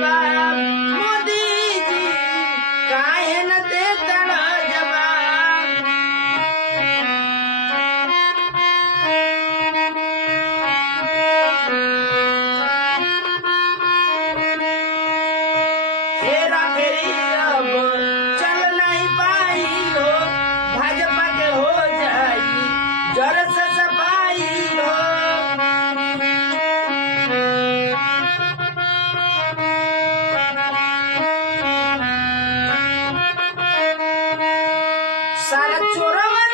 जवाब मोदी जी काहे न देतड़ जवाब। हेरा फेरी अब चल नहीं पाई हो, भाजपा के हो जाई जर से सफाई हो। सारा चोरवा